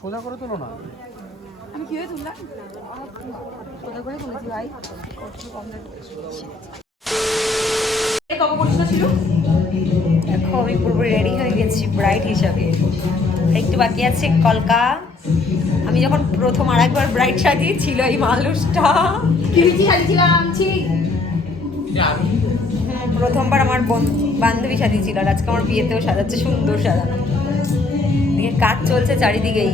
সোজা করে তোলো না। আমি কীভাবে তুললাম কোথা করে তুলেছি ভাই কবে ছিল? দেখো আমি পুরোপুরি রেডি হয়ে গেছি ব্রাইড হিসাবে। একটু বাকি আছে কলকা। আমি যখন প্রথম আর একবার ব্রাইড সাজিয়েছিল এই মানুষটা প্রথমবার আমার বন- বান্ধবী সাজিয়েছিল আর আজকে আমার বিয়েতেও সাজাচ্ছে সুন্দর সাজানো। দিয়ে কাজ চলছে চারিদিকেই।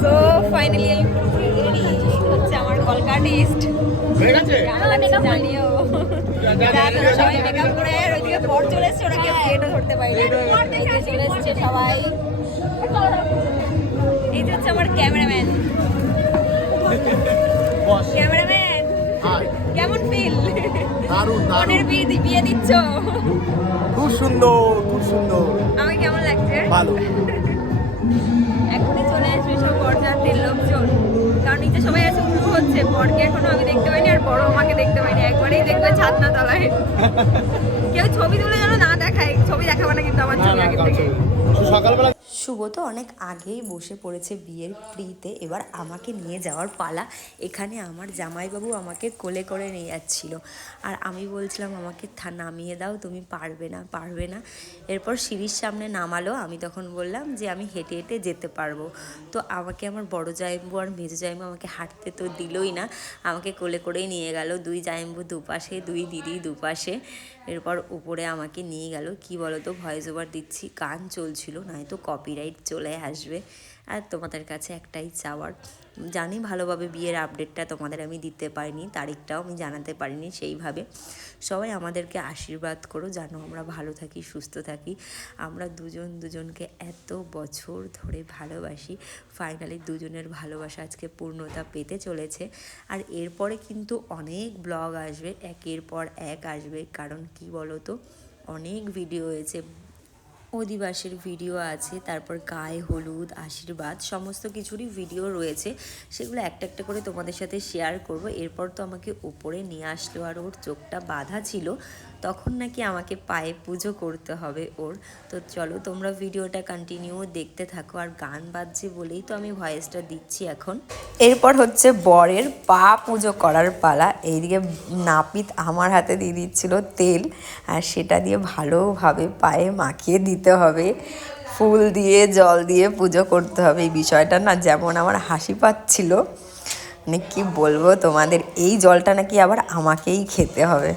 সো ফাইনালি হচ্ছে আমার কলকা আর্টিস্ট হয়ে জানিও। সবাই মেকআপ করে আর ওইদিকে পর চলে এসছে ওরা কেউ গেটও ধরতে চলে এসছে সবাই। এই যে হচ্ছে আমার ক্যামেরাম্যান বস ক্যামেরাম্যান কেমন ফিল বিয়ে দিচ্ছ? খুব সুন্দর খুব সুন্দর। আমাকে কেমন লাগছে? ভালো। নিচে সবাই আছে উল্লু হচ্ছে। বরকে এখনও আমি দেখতে পাইনি আর বড় আমাকে দেখতে পাইনি। একবারেই দেখবে ছাদনা তলায় কেউ ছবি তুলে যেন না দেখায় ছবি দেখাবো না কিন্তু আমার ছবি আগে থেকে। সকালবেলা শুভ তো অনেক আগেই বসে পড়েছে বিয়ের ফ্রিতে। এবার আমাকে নিয়ে যাওয়ার পালা। এখানে আমার জামাইবাবু আমাকে কোলে করে নিয়ে যাচ্ছিল। আর আমি বলছিলাম, আমাকে থা নামিয়ে দাও, তুমি পারবে না পারবে না। এরপর সিঁড়ির সামনে নামালো। আমি তখন বললাম যে, আমি হেঁটে হেঁটে যেতে পারব। তো আমাকে আমার বড় জাইম্বু আর মেজো জাইম্বু আমাকে হাঁটতে তো দিলই না। আমাকে কোলে করেই নিয়ে গেল। দুই জাইম্বু দুপাশে, দুই দিদি দুপাশে। এরপর উপরে আমাকে নিয়ে গেল। কি বলো তো ভয়েস ওভার দিচ্ছি। গান চলছিল, নয়তো কপিরাইট চলে আসবে। আর তোমাদের কাছে একটাই চাওয়ার। জানি ভালোভাবে বিয়ের আপডেটটা তোমাদের আমি দিতে পারিনি, তারিখটাও আমি জানাতে পারিনি সেইভাবে। সবাই আমাদেরকে আশীর্বাদ করো যেন আমরা ভালো থাকি, সুস্থ থাকি। আমরা দুজন দুজনকে এত বছর ধরে ভালোবাসি। ফাইনালি দুজনের ভালোবাসা আজকে পূর্ণতা পেতে চলেছে। আর এরপরে কিন্তু অনেক ব্লগ আসবে, একের পর এক আসবে। কারণ কি বলো তো অনেক ভিডিও হয়েছে অধিবাসের ভিডিও আছে, তারপর গায়ে হলুদ, আশীর্বাদ, সমস্ত কিছুরই ভিডিও রয়েছে। সেগুলো একটা একটা করে তোমাদের সাথে শেয়ার করব। এরপর তো আমাকে উপরে নিয়ে আসলো আর ওর চোখটা বাঁধা ছিল, তখন নাকি আমাকে পায়ে পুজো করতে হবে ওর। তো চলো তোমরা ভিডিওটা কন্টিনিউ দেখতে থাকো আর গান বাজছে বলেই তো আমি ভয়েসটা দিচ্ছি এখন। এরপর হচ্ছে বরের পা পুজো করার পালা। এইদিকে নাপিত আমার হাতে দিয়ে দিচ্ছিল তেল আর সেটা দিয়ে ভালোভাবে পায়ে মাখিয়ে দিতে হবে। ফুল দিয়ে, জল দিয়ে পুজো করতে হবে এই বিষয়টা না, যেমন আমার হাসি পাচ্ছিল। মানে কী বলব, তোমাদের এই জলটা নাকি আবার আমাকেই খেতে হবে।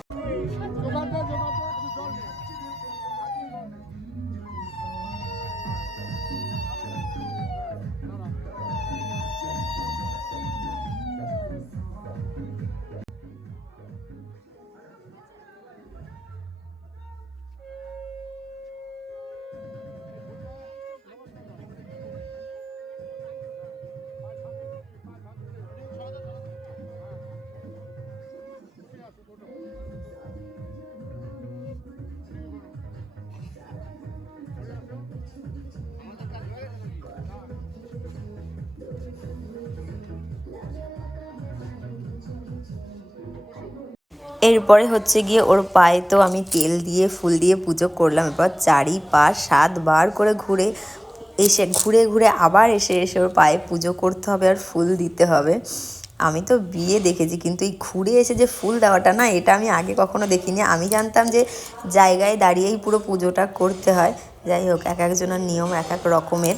এরপরে হচ্ছে গিয়ে ওর পায়ে তো আমি তেল দিয়ে, ফুল দিয়ে পুজো করলাম। এরপর চারি পাঁচ সাতবার করে ঘুরে এসে, ঘুরে ঘুরে আবার এসে এসে ওর পায়ে পুজো করতে হবে আর ফুল দিতে হবে। আমি তো বিয়ে দেখেছি, কিন্তু এই ঘুরে এসে যে ফুল দেওয়াটা না, এটা আমি আগে কখনো দেখিনি। আমি জানতাম যে জায়গায় দাঁড়িয়েই পুরো পুজোটা করতে হয়। যাই হোক, এক একজনের নিয়ম, এক এক রকমের।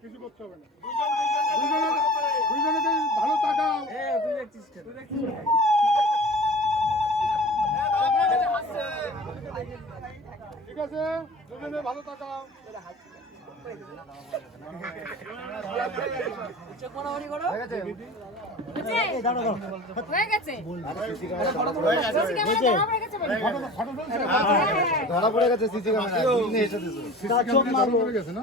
কিছু করতে হবে না দুজনে- দুজনে বেশ ভালো তাকাও ঠিক আছে দুজনে ভালো তাকাও হয়ে ধরা পড়ে গেছে সিসি ক্যামেরা নিয়ে এসে দিছো চোখ মারবো পড়ে গেছে না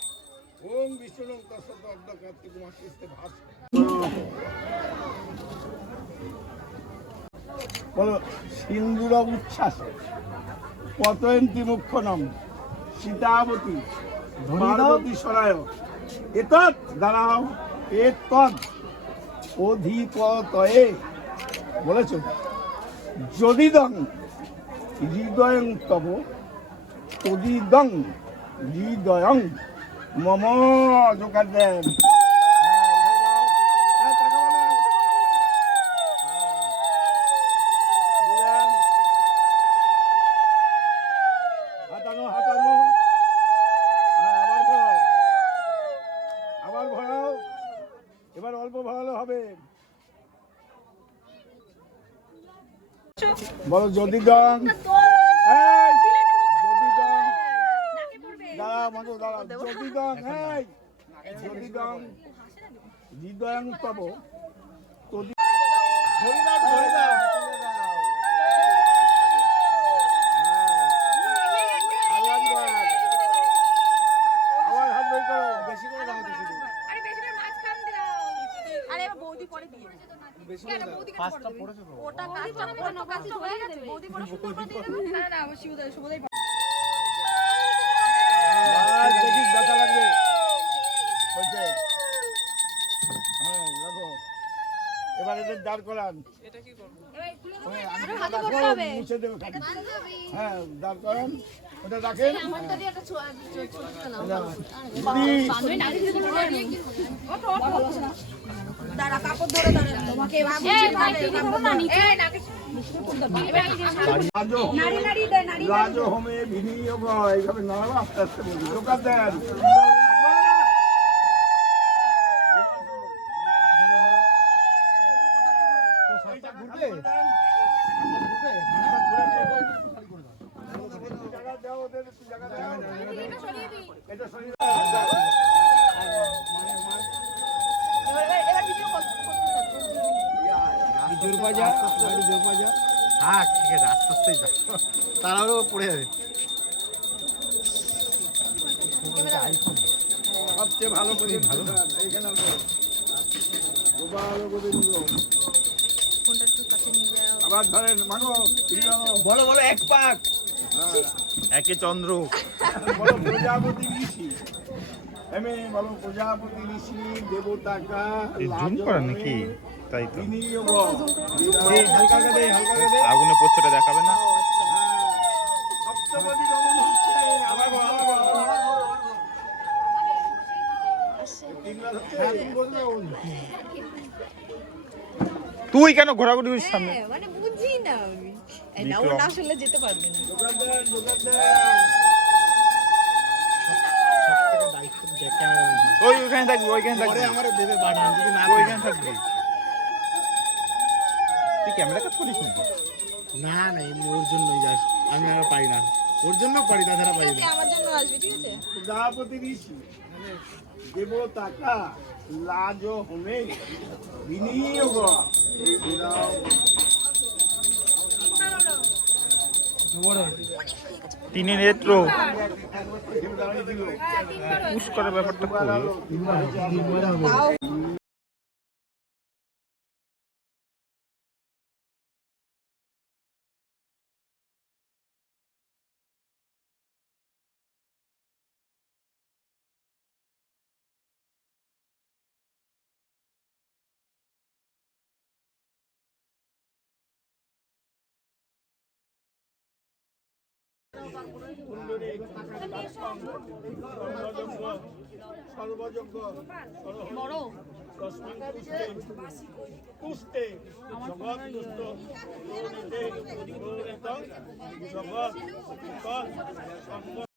ওম বিষ্ণু তসত অর্ধ কার্তিক মাস ভাস। বলো সিন্দুর উচ্ছ্বাস পতয়ন্তী মুখ্য নাম সীতাবতী পার্বতী সরায় এতৎ দাঁড়াও এতৎ অধিপতয়ে। বলেছ? যদি দং হৃদয়ং তব তদিদং হৃদয়ং। মম জোকার দেন। এবার অল্প ভরালে হবে। বলো যদি দং এই, যদি দং দাঁড়া মাগো দাঁড়া যদি দং এই যদি দং হৃদয়ং তব তদি ধরে দাও ধরে দাও হ্যাঁ। ওটা কাজটা কাজটা হয়ে গেছে বৌদি পরে সুন্দর করে দিয়ে দেবে? না না শুভদাই বাস দেখি ব্যথা লাগবে। হচ্ছে হ্যাঁ রাখো এবার এদের দাঁড় করান। হ্যাঁ। মুছে দেবে হ্যাঁ দাঁড় করান। ওটা রাখেন। দাঁড়া কাপড় ধরে ধরে। তোমাকে এবার না নিচে। রাজো রাজো হোমে বিনিয়োগ হয়। এইভাবে নাড়াবো আস্তে আস্তে বলবি। দোকান দেন এটা সরিয়ে দাও হ্যাঁ ঠিক আছে আস্তে পড়ে যাবে সবচেয়ে ভালো করে ভালো গোবিন্দ আবার ধরেন মাগো বলো বলো এক পাক। হ্যাঁ। একে চন্দ্র। বলো প্রজাপতি ঋষি। এমে বলো প্রজাপতি ঋষি দেবতাকা জুম করেন নাকি? তাই তো। করে করে আগুনে পোচ্ছটা দেখাবে না? তুই কেন ঘোরাঘুরি সামনে? মানে বুঝি না না ও। না আসলে যেতে পারবে না। ওই ওইখানে থাকবি ওইখানে থাকবি। আমার দেবে বাড়া যদি না ওইখানে থাকবি তুই ক্যামেরা কাজ করিস নাকি? না না এমনি ওর জন্যই যাস। আমি আর পারি না। ওর জন্য পারি তাছাড়া পারি না। আমার জন্য আসবে ঠিক আছে? প্রজাপতি ঋষি দেব টাকা লাজ হোমে বিনিয়োগ। তিনে নেত্র। পুশ ব্যাপারটা করল সর্বযজ্ঞ তস্মিন পুষ্টে পুষ্টে জগৎ জগৎ জগৎ